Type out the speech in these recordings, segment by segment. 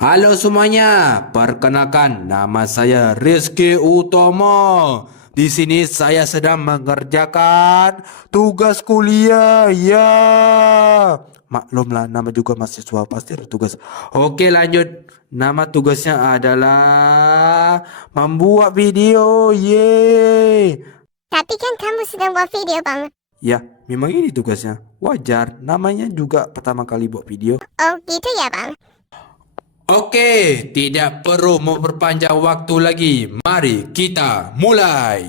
Halo semuanya, perkenalkan nama saya Rizky Utomo. Di sini saya sedang mengerjakan tugas kuliah. Ya, maklumlah nama juga mahasiswa pasti ada tugas. Oke, lanjut. Nama tugasnya adalah membuat video. Yeay. Tapi kan kamu sedang buat video, Bang. Ya, memang ini tugasnya. Wajar, namanya juga pertama kali buat video. Oh, gitu ya, Bang. Oke, tidak perlu memperpanjang waktu lagi. Mari kita mulai.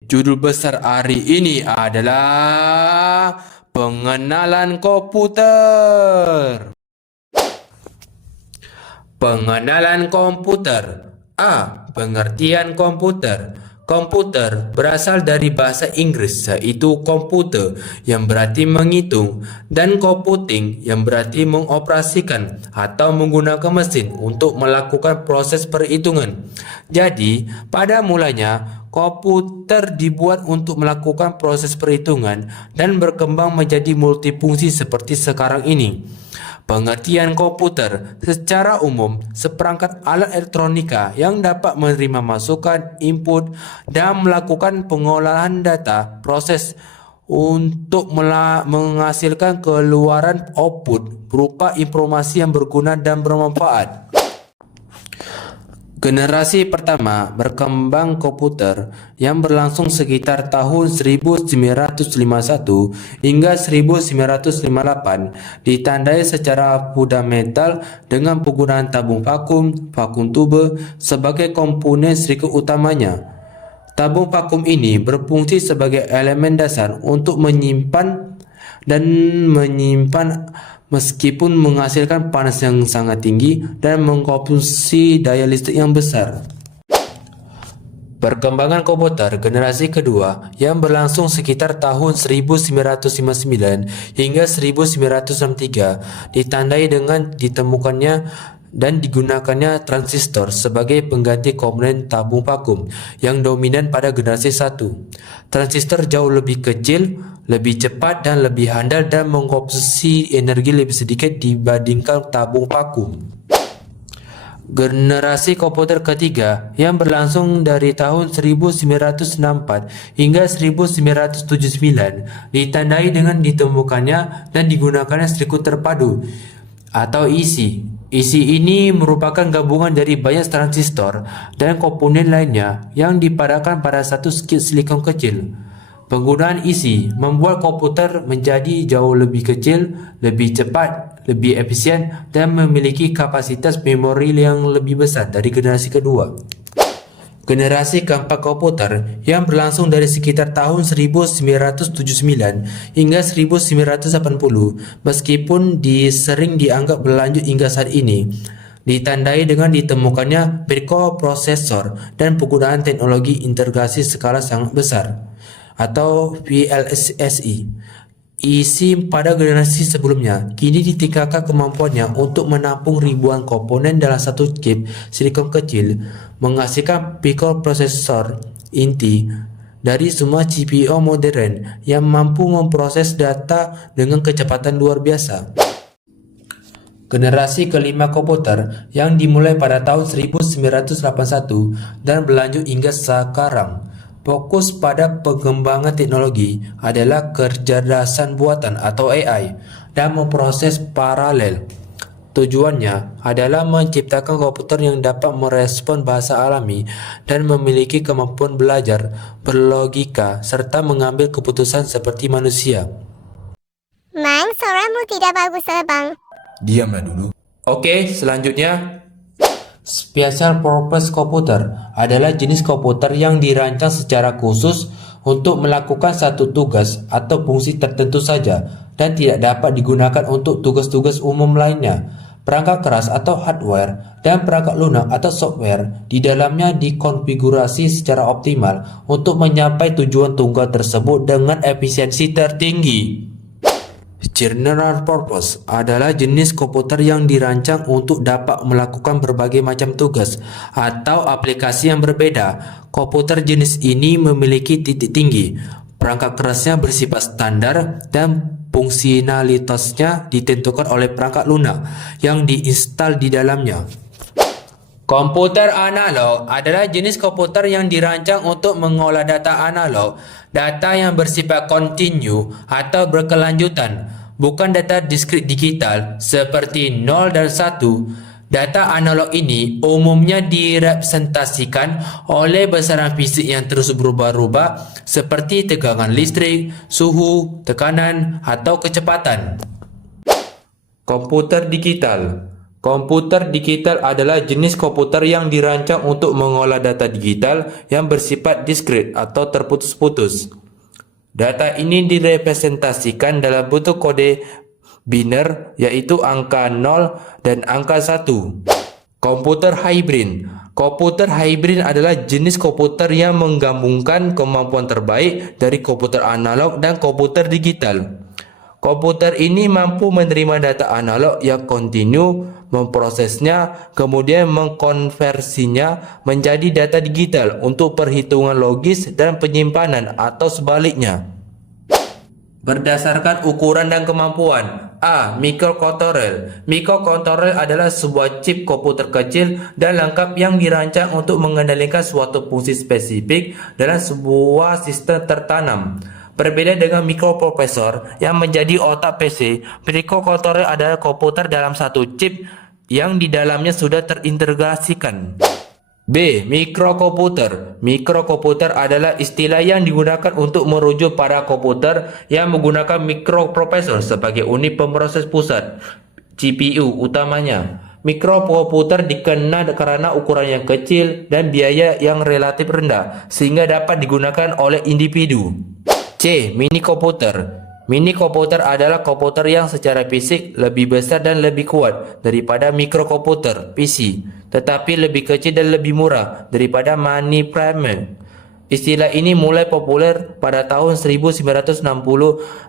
Judul besar hari ini adalah pengenalan komputer. Pengenalan komputer. A. Pengertian komputer. Komputer berasal dari bahasa Inggris yaitu komputer yang berarti menghitung dan computing yang berarti mengoperasikan atau menggunakan mesin untuk melakukan proses perhitungan. Jadi, pada mulanya komputer dibuat untuk melakukan proses perhitungan dan berkembang menjadi multifungsi seperti sekarang ini. Pengertian komputer secara umum seperangkat alat elektronika yang dapat menerima masukan, input, dan melakukan pengolahan data, proses untuk menghasilkan keluaran output berupa informasi yang berguna dan bermanfaat. Generasi pertama berkembang komputer yang berlangsung sekitar tahun 1951 hingga 1958 ditandai secara fundamental dengan penggunaan tabung vakum tube sebagai komponen struktur utamanya. Tabung vakum ini berfungsi sebagai elemen dasar untuk menyimpan meskipun menghasilkan panas yang sangat tinggi dan mengkonsumsi daya listrik yang besar. Perkembangan komputer generasi kedua yang berlangsung sekitar tahun 1959 hingga 1963 ditandai dengan ditemukannya dan digunakannya transistor sebagai pengganti komponen tabung vakum yang dominan pada generasi 1. Transistor jauh lebih kecil, lebih cepat dan lebih handal dan mengkonsumsi energi lebih sedikit dibandingkan tabung vakum. Generasi komputer ketiga yang berlangsung dari tahun 1964 hingga 1979 ditandai dengan ditemukannya dan digunakannya sirkuit terpadu atau IC. IC ini merupakan gabungan dari banyak transistor dan komponen lainnya yang dipadatkan pada satu skit silikon kecil. Penggunaan IC membuat komputer menjadi jauh lebih kecil, lebih cepat, lebih efisien, dan memiliki kapasitas memori yang lebih besar dari generasi kedua. Generasi keempat komputer yang berlangsung dari sekitar tahun 1979 hingga 1980 meskipun sering dianggap berlanjut hingga saat ini ditandai dengan ditemukannya microprosesor dan penggunaan teknologi integrasi skala sangat besar atau VLSI. IC pada generasi sebelumnya kini ditingkatkan kemampuannya untuk menampung ribuan komponen dalam satu chip silikon kecil, menghasilkan microprosesor inti dari semua CPU modern yang mampu memproses data dengan kecepatan luar biasa. Generasi kelima komputer yang dimulai pada tahun 1981 dan berlanjut hingga sekarang fokus pada pengembangan teknologi adalah kecerdasan buatan atau AI dan memproses paralel. Tujuannya adalah menciptakan komputer yang dapat merespon bahasa alami dan memiliki kemampuan belajar, berlogika, serta mengambil keputusan seperti manusia. Mang, suaramu tidak bagus, Bang. Diamlah dulu. Oke, selanjutnya. Special Purpose Computer adalah jenis komputer yang dirancang secara khusus untuk melakukan satu tugas atau fungsi tertentu saja dan tidak dapat digunakan untuk tugas-tugas umum lainnya. Perangkat keras atau hardware dan perangkat lunak atau software di dalamnya dikonfigurasi secara optimal untuk mencapai tujuan tunggal tersebut dengan efisiensi tertinggi. General Purpose adalah jenis komputer yang dirancang untuk dapat melakukan berbagai macam tugas atau aplikasi yang berbeda. Komputer jenis ini memiliki titik tinggi, perangkat kerasnya bersifat standar, dan fungsionalitasnya ditentukan oleh perangkat lunak yang diinstal di dalamnya. Komputer analog adalah jenis komputer yang dirancang untuk mengolah data analog, data yang bersifat kontinu atau berkelanjutan, bukan data diskrit digital seperti 0 dan 1. Data analog ini umumnya direpresentasikan oleh besaran fisik yang terus berubah-ubah seperti tegangan listrik, suhu, tekanan, atau kecepatan. Komputer digital. Komputer digital adalah jenis komputer yang dirancang untuk mengolah data digital yang bersifat diskrit atau terputus-putus. Data ini direpresentasikan dalam bentuk kode biner, yaitu angka 0 dan angka 1. Komputer hybrid. Komputer hybrid adalah jenis komputer yang menggabungkan kemampuan terbaik dari komputer analog dan komputer digital. Komputer ini mampu menerima data analog yang kontinu, memprosesnya, kemudian mengkonversinya menjadi data digital untuk perhitungan logis dan penyimpanan atau sebaliknya. Berdasarkan ukuran dan kemampuan. A. Microcontroller. Microcontroller adalah sebuah chip komputer kecil dan lengkap yang dirancang untuk mengendalikan suatu fungsi spesifik dalam sebuah sistem tertanam. Berbeda dengan mikroprosesor yang menjadi otak PC, microcontroller adalah komputer dalam satu chip yang di dalamnya sudah terintegrasikan. B. Mikrokomputer. Mikrokomputer adalah istilah yang digunakan untuk merujuk pada komputer yang menggunakan mikroprosesor sebagai unit pemroses pusat, CPU utamanya. Mikrokomputer dikenal karena ukuran yang kecil dan biaya yang relatif rendah, sehingga dapat digunakan oleh individu. C. Mini komputer. Mini komputer adalah komputer yang secara fisik lebih besar dan lebih kuat daripada mikrokomputer PC, tetapi lebih kecil dan lebih murah daripada mainframe. Istilah ini mulai populer pada tahun 1960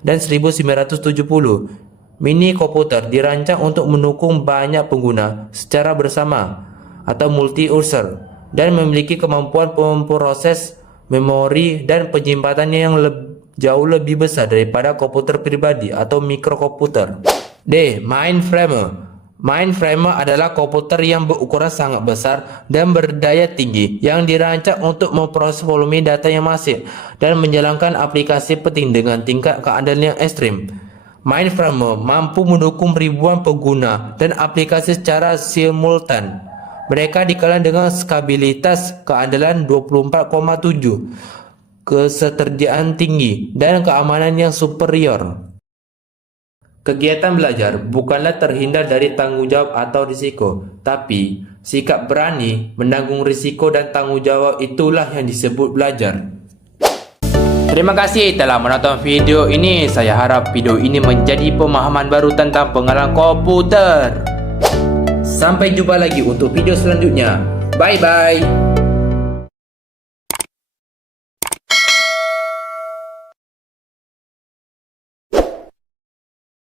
dan 1970. Mini komputer dirancang untuk mendukung banyak pengguna secara bersama atau multi-user dan memiliki kemampuan memproses memori dan penyimpanannya yang jauh lebih besar daripada komputer pribadi atau mikrokomputer. D. Mainframe. Mainframe adalah komputer yang berukuran sangat besar dan berdaya tinggi yang dirancang untuk memproses volume data yang masif dan menjalankan aplikasi penting dengan tingkat keandalan yang ekstrim. Mainframe mampu mendukung ribuan pengguna dan aplikasi secara simultan. Mereka dikenal dengan skabilitas keandalan 24,7, ketersediaan tinggi, dan keamanan yang superior. Kegiatan belajar bukanlah terhindar dari tanggung jawab atau risiko, tapi sikap berani menanggung risiko dan tanggung jawab itulah yang disebut belajar. Terima kasih telah menonton video ini. Saya harap video ini menjadi pemahaman baru tentang pengenalan komputer. Sampai jumpa lagi untuk video selanjutnya. Bye bye.